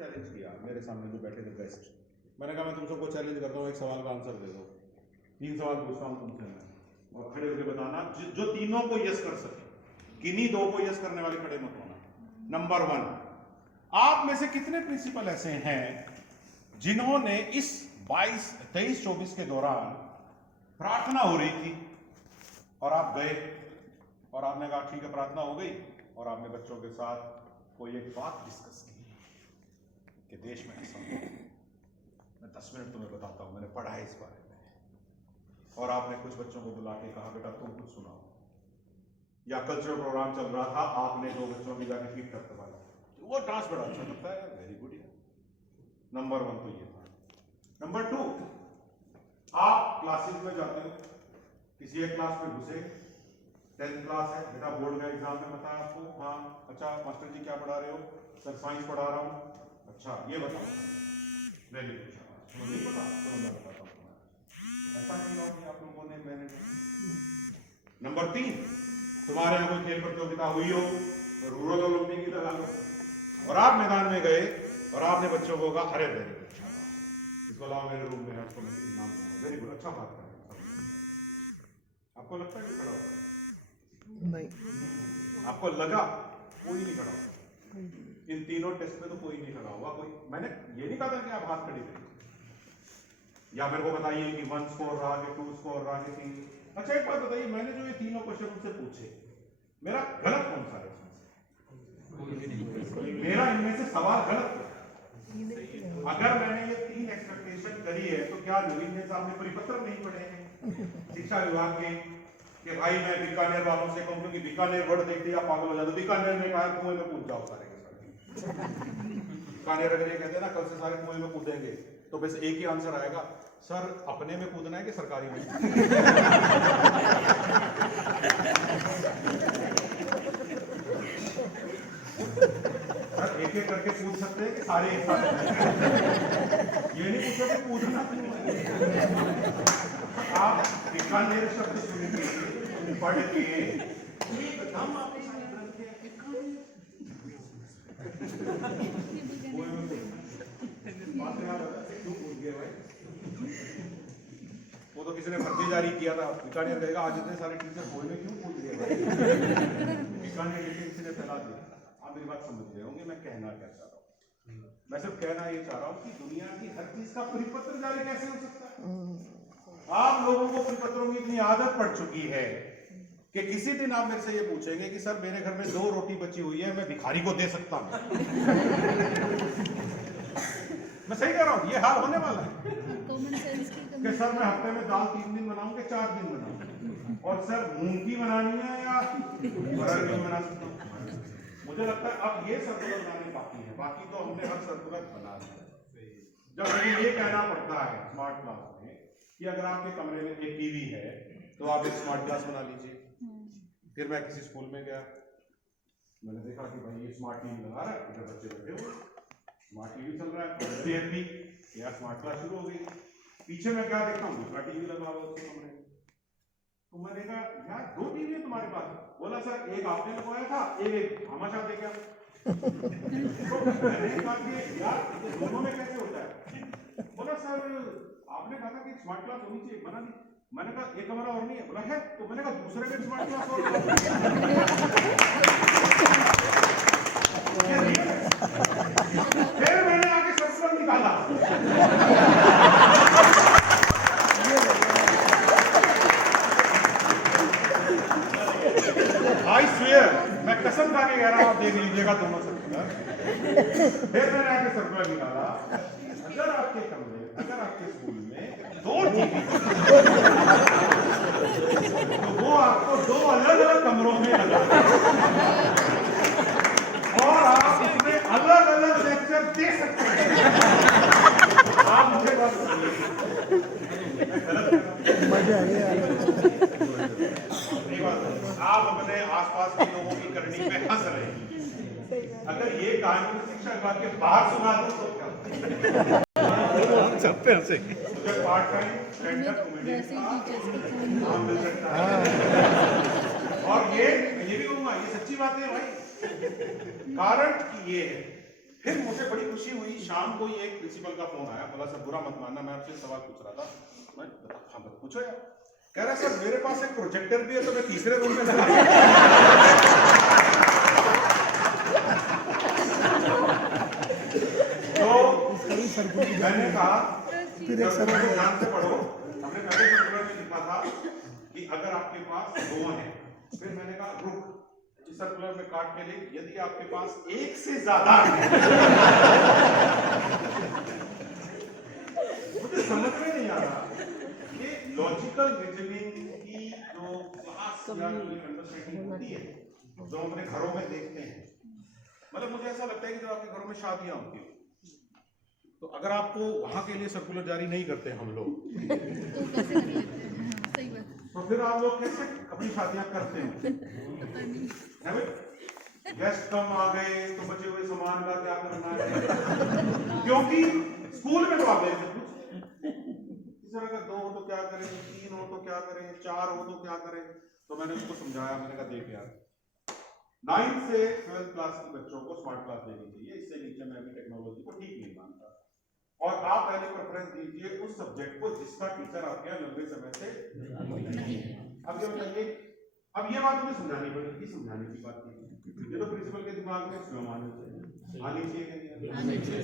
Challenge किया मेरे सामने जो बैठे थे गेस्ट। मैंने कहा मैं तुम सबको चैलेंज करता हूँ, एक सवाल का आंसर दे दो। 3 सवाल पूछता हूँ तुमसे मैं, और खड़े होकर बताना जो तीनों को यस कर सके, किन्हीं 2 को यस करने वाले खड़े मत होना। नंबर 1, आप में से कितने प्रिंसिपल ऐसे हैं जिन्होंने इस 23-24 के दौरान प्रार्थना हो रही थी और आप गए और आपने कहा ठीक है प्रार्थना हो गई, और आपने बच्चों के साथ कोई एक बात डिस्कस की कि देश में ऐसा हो, मैं 10 मिनट तुम्हें बताता हूं, मैंने पढ़ा है इस बारे में, और आपने कुछ बच्चों को बुला के कहा बेटा तुम कुछ सुनाओ, या कल्चरल प्रोग्राम चल रहा था, आपने 2 बच्चों की जाके फीड करते वाला, वो डांस बड़ा अच्छा लगता है, वेरी गुड यार। नंबर 1 तो ये था। नंबर 2, आप क्लासेस में जाते हो, किसी एक क्लास में घुसे, 10th क्लास है बेटा, बोर्ड का एग्जाम में बताया आपको, हाँ अच्छा मास्टर जी क्या पढ़ा रहे हो, सर साइंस पढ़ा रहा हूँ, अच्छा ये बताओ, वेरी गुड, नहीं पता तो मैं बताता हूँ, ऐसा नहीं हुआ कि आप लोगों ने मैंने। नंबर 3, तुम्हारे यहाँ कोई खेल प्रतियोगिता हुई हो तो रूरल ओलंपिक की लगा लो, और आप मैदान में गए और आपने बच्चों को कहा अरे वेरी गुड, इसको लाओ मेरे रूम में, आपको मैं इनाम दूंगा, वेरी गुड, अच्छा बात करें। आपको लगता है कि खड़ा होगा? नहीं। आपको लगा? कोई नहीं खड़ा होगा। इन तीनों टेस्ट में तो कोई नहीं खड़ा होगा। कोई, मैंने ये नहीं कहा था कि आप हाथ खड़ी करिए, या मेरे को बताइए कि 1 स्कोर रहा कि 2 स्कोर रहा कि 3। अच्छा एक बात बताइए, मैंने जो ये तीनों क्वेश्चन उनसे पूछे, मेरा गलत कौन सा है इसमें से? मेरा इनमें से सवाल गलत है। अगर मैंने ये 3 एक्सपेक्टेशन करी है तो क्या नवीन साहब ने परिपत्र नहीं पढ़े हैं शिक्षा विभाग के कि भाई मैं बीकानेर वालों से कहूं, क्योंकि बीकानेर वर्ड देखते ही आप पागल हो जाते, बीकानेर में कहा कुएं में कूद जाओ सारे के सारे। बीकानेर अगर ये कहते हैं ना कल से सारे कुएं में कूदेंगे, तो बस एक ही आंसर आएगा, सर अपने में कूदना है कि सरकारी में? सर एक एक करके पूछ सकते हैं कि सारे एक साथ? ये नहीं पूछो कि कूदना क्यों है। आप बीकानेर शब्द सुनेंगे, पढ़ के एकदम आपकी सारी ग्रंथें वो तो किसी ने भर्ती जारी किया था, बीकानेर गएगा आज इतने सारे टीचर बोल में क्यों कूद गए? बीकानेर लिखे किसी ने फैला दिया। आप मेरी बात समझ गए होंगे मैं कहना क्या चाह रहा हूँ। मैं सिर्फ कहना ये चाह रहा हूँ कि दुनिया की हर चीज का परिपत्र जारी कैसे हो सकता है? आप लोगों को परिपत्रों की इतनी आदत पड़ चुकी है कि किसी दिन आप मेरे से ये पूछेंगे कि सर मेरे घर में 2 रोटी बची हुई है, मैं भिखारी को दे सकता हूँ? मैं सही कह रहा हूँ, ये हाल होने वाला है कि सर मैं हफ्ते में दाल 3 दिन बनाऊं कि 4 दिन बनाऊं, और सर मूंग की बनानी है या अरहर की बना सकता हूँ? मुझे लगता है अब ये सर्कुलर बनाने बाकी है, बाकी तो हमने हर सर्कुलर बना दिया। जब मुझे ये कहना पड़ता है स्मार्ट क्लास में कि अगर आपके कमरे में एक टीवी है तो आप एक स्मार्ट क्लास बना लीजिए। फिर मैं किसी स्कूल में गया, मैंने देखा कि भाई ये स्मार्ट टीवी लगा रहा है, इधर बच्चे बैठे हुए, स्मार्ट टीवी चल रहा है, हैप्पी या स्मार्ट क्लास शुरू हो गई। पीछे मैं क्या देखता हूँ, दूसरा टीवी लगा हुआ उसके कमरे में। तो मैंने कहा यार 2 टीवी है तुम्हारे पास? बोला सर एक आपने लगवाया था, एक हमाशा दे गया। तो मैंने कहा कि यार दोनों में कैसे होता है? बोला सर आपने कहा था कि स्मार्ट क्लास होनी चाहिए, बना दी। मैंने कहा एक कमरा और नहीं है? बोला है। तो मैंने कहा दूसरे में स्मार्ट क्लास और फिर मैंने आगे सर्कुलर निकाला। आई स्वेयर, मैं कसम खा के कह रहा हूं, आप देख लीजिएगा दोनों सर्कुलर। फिर मैंने आगे सर्कुलर निकाला, अगर आपके कमरे, अगर आपके स्कूल में 2 टीवी तो वो आपको 2 अलग-अलग कमरों में लगा और आप उसमें अलग-अलग लेक्चर दे सकते हैं। आप मुझे बात सुनिए, मजा आ गया। आप अपने आसपास के लोगों की करनी पे हंस रहे हैं, अगर ये कहानी शिक्षा विभाग के बाहर सुना दो तो क्या? सब पे हंसेंगे। मुझे part time stand up comedian नाम मिल सकता है, और ये भी कहूंगा ये सच्ची बात है भाई। कारण ये है फिर मुझे बड़ी खुशी हुई, शाम को ही एक प्रिंसिपल का फोन आया, बोला सर बुरा मत मानना, मैं आपसे सवाल पूछ रहा था। मैं हाँ मत पूछो यार। कह रहा सर मेरे पास एक प्रोजेक्टर भी है, तो मैं तीसरे रूम में लगा तो मैंने कहा फिर एक सर्कुलर ध्यान से पढ़ो, हमने पहले सर्कुलर में लिखा था कि अगर आपके पास 2 हैं, फिर मैंने कहा रुक, इस सर्कुलर में काट के लिख, यदि आपके पास 1 से ज्यादा है। मुझे समझ में नहीं आ रहा कि लॉजिकल रीजनिंग की जो क्लास या अंडरस्टैंडिंग होती है, जो हम अपने घरों में देखते हैं, मतलब मुझे ऐसा लगता है कि जब आपके घरों में शादियां होती है, तो अगर आपको वहां के लिए सर्कुलर जारी नहीं करते हम लोग, तो फिर आप लोग कैसे अपनी शादियां करते हैं? गेस्ट कम आ गए तो बचे हुए सामान का क्या करना है? क्योंकि स्कूल में तो आप गए थे, इस तरह का 2 हो तो क्या करें, 3 हो तो क्या करें, 4 हो तो क्या करें। तो मैंने उसको समझाया, मैंने कहा देख यार, 9th से 12th क्लास के बच्चों को स्मार्ट क्लास देनी चाहिए, इससे नीचे मैं भी टेक्नोलॉजी को ठीक नहीं मानता। और आप पहले प्रेफरेंस दीजिए उस सब्जेक्ट को जिसका टीचर आपके यहाँ लंबे समय से नहीं है। अब ये बताइए, अब ये बात मुझे समझानी पड़ेगी, समझाने की बात नहीं, ये तो प्रिंसिपल के दिमाग में स्वयं आनी चाहिए कि नहीं?